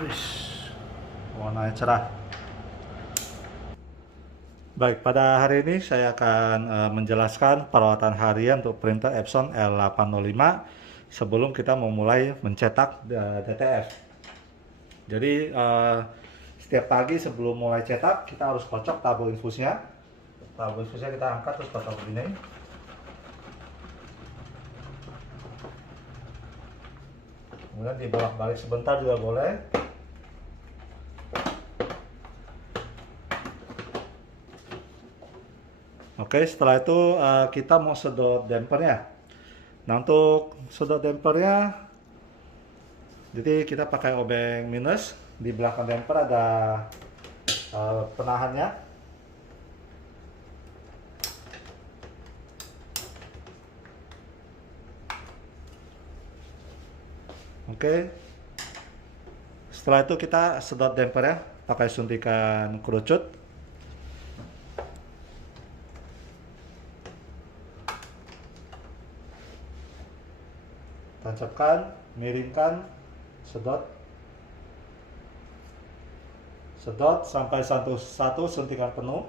Wih, warnanya cerah. Baik, pada hari ini saya akan menjelaskan perawatan harian untuk printer Epson L805 sebelum kita memulai mencetak DTF. Jadi setiap pagi sebelum mulai cetak kita harus kocok tabung infusnya. Tabung infusnya kita angkat terus kocok begini. Kemudian dibolak-balik sebentar juga boleh. Oke, setelah itu kita mau sedot dampernya. Nah, untuk sedot dampernya, jadi kita pakai obeng minus. Di belakang damper ada penahannya. Oke. Setelah itu kita sedot dampernya pakai suntikan kerucut. Tancapkan, miringkan, sedot. Sedot sampai satu suntikan penuh.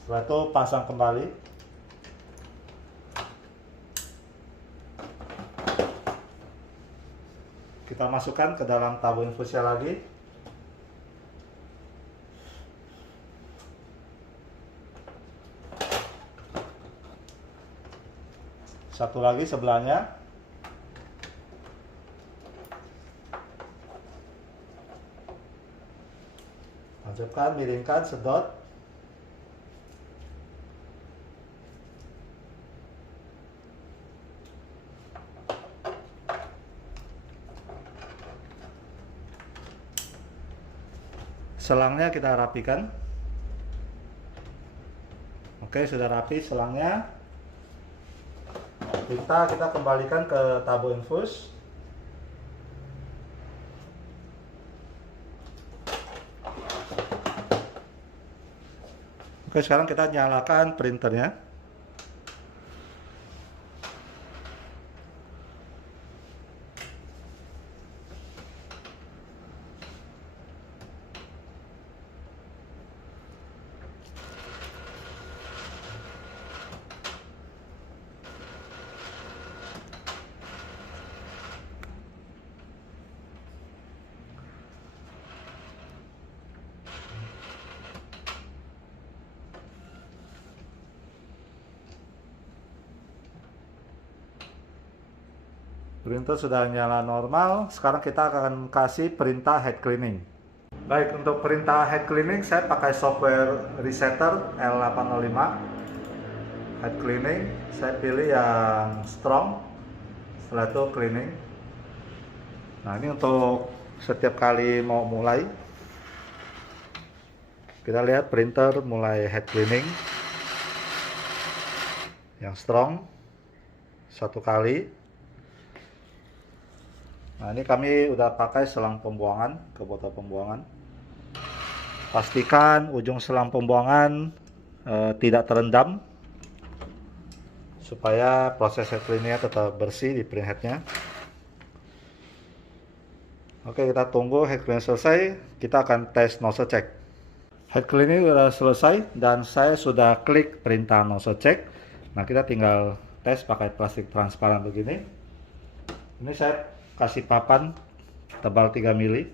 Setelah itu pasang kembali. Kita masukkan ke dalam tabung infusnya lagi. Satu lagi sebelahnya. Tancapkan, miringkan, sedot. Selangnya kita rapikan. Oke, sudah rapi selangnya. Kita kembalikan ke tabung infus. Oke, sekarang kita nyalakan printernya. Printer sudah nyala normal. Sekarang kita akan kasih perintah head cleaning. Baik, untuk perintah head cleaning saya pakai software resetter L805. Head cleaning saya pilih yang strong. Setelah itu cleaning. Nah, ini untuk setiap kali mau mulai. Kita lihat printer mulai head cleaning. Yang strong satu kali. Nah, ini kami udah pakai selang pembuangan ke botol pembuangan. Pastikan ujung selang pembuangan tidak terendam supaya proses head cleaningnya tetap bersih di printheadnya. Oke, kita tunggu head cleaning selesai. Kita akan tes nozzle check. Head cleaning sudah selesai dan saya sudah klik perintah nozzle check. Nah, kita tinggal tes pakai plastik transparan begini. Ini saya kasih papan tebal 3 mili.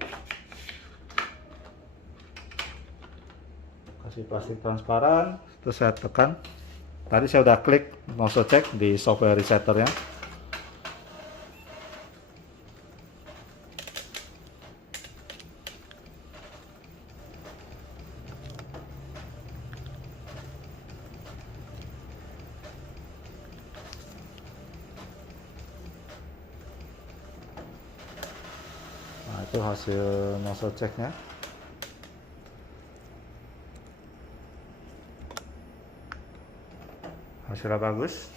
Kasih plastik transparan, terus saya tekan. Tadi saya udah klik nozzle check di software resetternya. Nah, itu hasil nozzle checknya. Hasilnya bagus.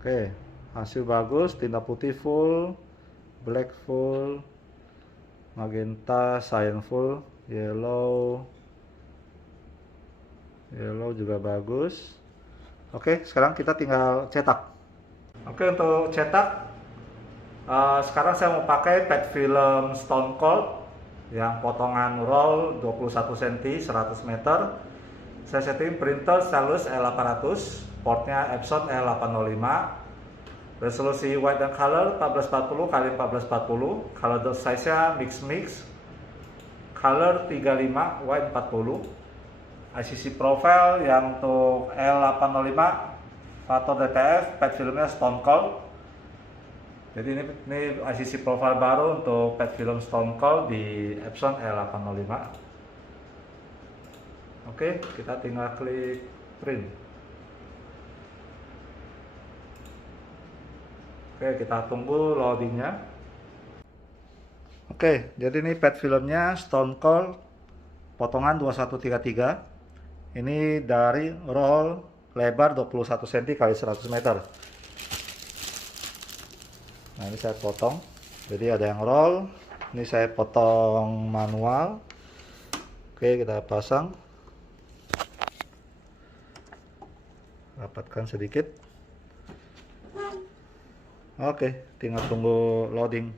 Oke, hasil bagus, tinta putih full, black full, magenta, cyan full, yellow juga bagus. Oke, sekarang kita tinggal cetak. Oke, untuk cetak sekarang saya mau pakai PET film Stone Cold yang potongan roll 21 cm 100 meter. Saya setting printer Stylus L800, portnya Epson L805, resolusi white dan color 1440 x 1440, color dot size nya mix, color 35, white 40, ICC profile yang untuk L805 Factor DTF, PET filmnya Stone Cold. Jadi ini ICC profile baru untuk PET film Stone Cold di Epson L805. Oke, kita tinggal klik print. Oke, kita tunggu loadingnya. Oke, jadi ini PET filmnya Stone Cold potongan 2133. Ini dari roll lebar 21 cm x 100 meter. Nah, ini saya potong. Jadi ada yang roll, ini saya potong manual. Oke, kita pasang. Rapatkan sedikit. Oke, tinggal tunggu loading.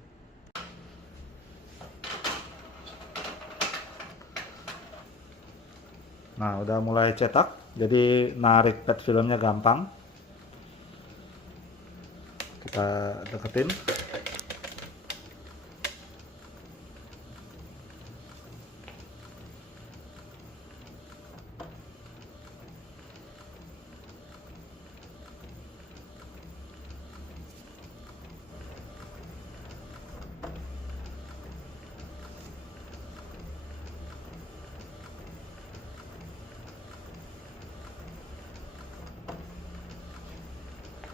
Nah, udah mulai cetak. Jadi narik PET filmnya gampang. Kita deketin.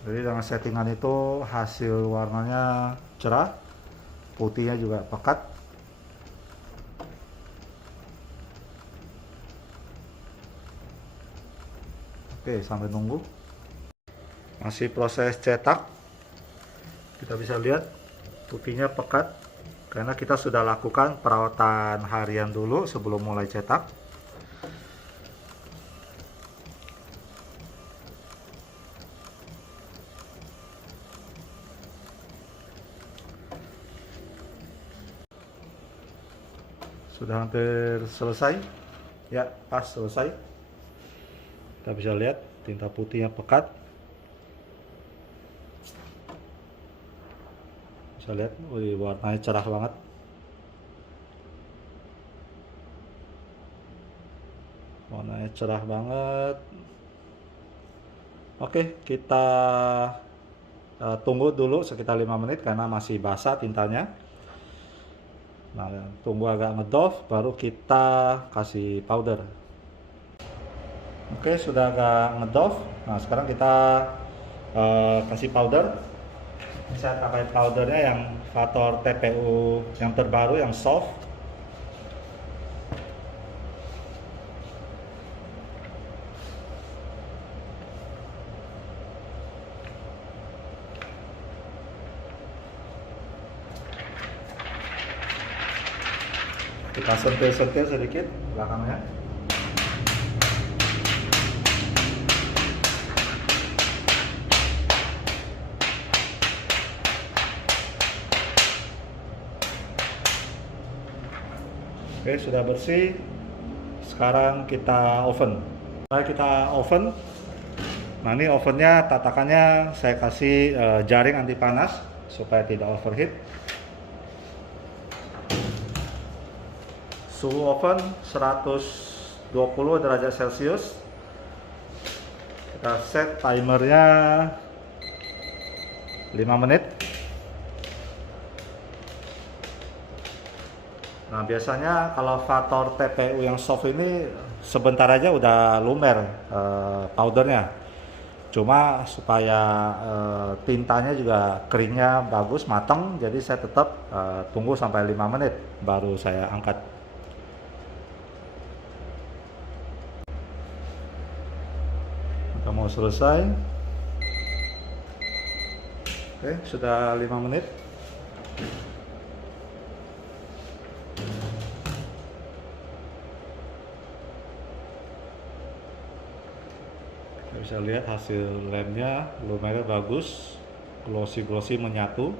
Jadi dengan settingan itu hasil warnanya cerah, putihnya juga pekat. Oke, sampai nunggu. Masih proses cetak. Kita bisa lihat putihnya pekat karena kita sudah lakukan perawatan harian dulu sebelum mulai cetak. Sudah hampir selesai. Ya, pas selesai. Kita bisa lihat tinta putihnya pekat. Bisa lihat, wih, warnanya cerah banget. Warnanya cerah banget. Oke, kita tunggu dulu sekitar 5 menit karena masih basah tintanya. Nah, tunggu agak ngedoff baru kita kasih powder. Oke, sudah agak ngedoff. Nah, sekarang kita kasih powder. Saya pakai powdernya yang Factor TPU yang terbaru, yang soft. Kita sentil-sentil sedikit belakangnya. Oke, sudah bersih. Sekarang kita oven. Nah, kita oven. Nah, ini ovennya tatakannya saya kasih jaring anti panas supaya tidak overheat. Suhu oven 120 derajat Celcius. Kita set timernya 5 menit. Nah, biasanya kalau Factor TPU yang soft ini sebentar aja udah lumer powdernya. Cuma supaya tintanya juga keringnya bagus, matang, jadi saya tetap tunggu sampai 5 menit baru saya angkat. Kita mau selesai. Oke, sudah 5 menit. Bisa lihat hasil lemnya lumayan bagus, glossy menyatu.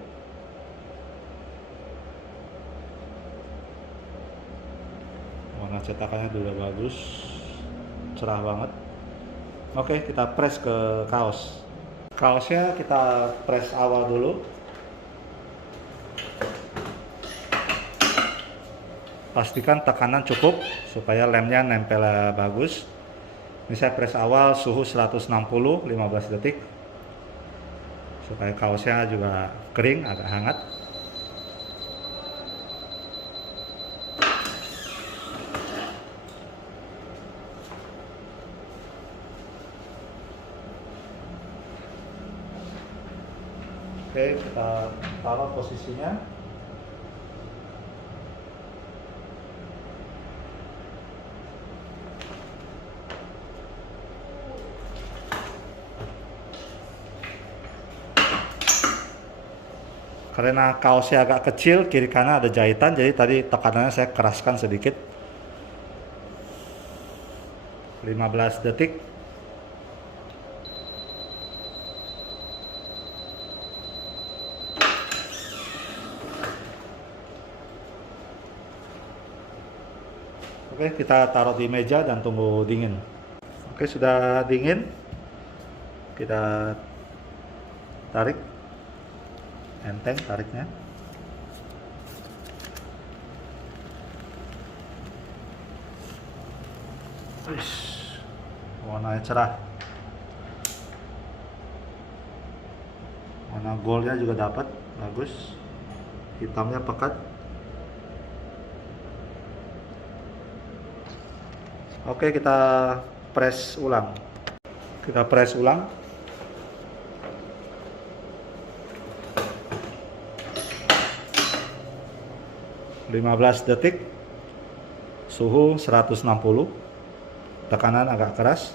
Warna cetakannya juga bagus, cerah banget. Oke, kita press ke kaos. Kaosnya kita press awal dulu. Pastikan tekanan cukup supaya lemnya nempel bagus. Ini saya press awal suhu 160 15 detik supaya kaosnya juga kering, agak hangat. Oke, kita taruh posisinya. Karena kaosnya agak kecil, kiri kanan ada jahitan, jadi tadi tekanannya saya keraskan sedikit. 15 detik. Oke, kita taruh di meja dan tunggu dingin. Oke, sudah dingin. Kita tarik. Enteng tariknya. Warnanya cerah. Warna goldnya juga dapat, bagus. Hitamnya pekat. Oke, kita press ulang. Kita press ulang. (15 detik). Suhu 160. Tekanan agak keras.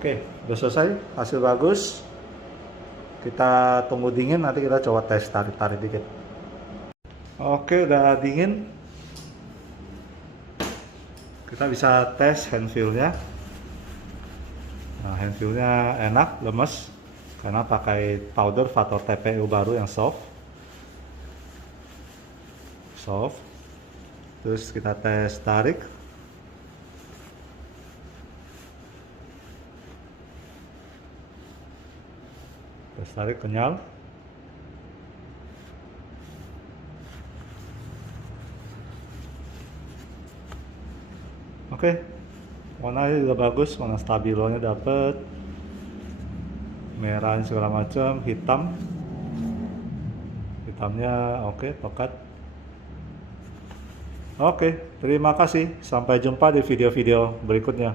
Oke, udah selesai, hasil bagus. Kita tunggu dingin, nanti kita coba tes tarik-tarik dikit. Oke, udah dingin. Kita bisa tes hand feel-nya. Nah, hand feel-nya enak, lemes, karena pakai powder Vator TPU baru yang soft. Terus kita tes tarik. Tes tarik kenyal. Oke, warnanya juga bagus, warna stabilonya dapet, merah segala macam, hitamnya oke, pekat. Oke, terima kasih, sampai jumpa di video-video berikutnya.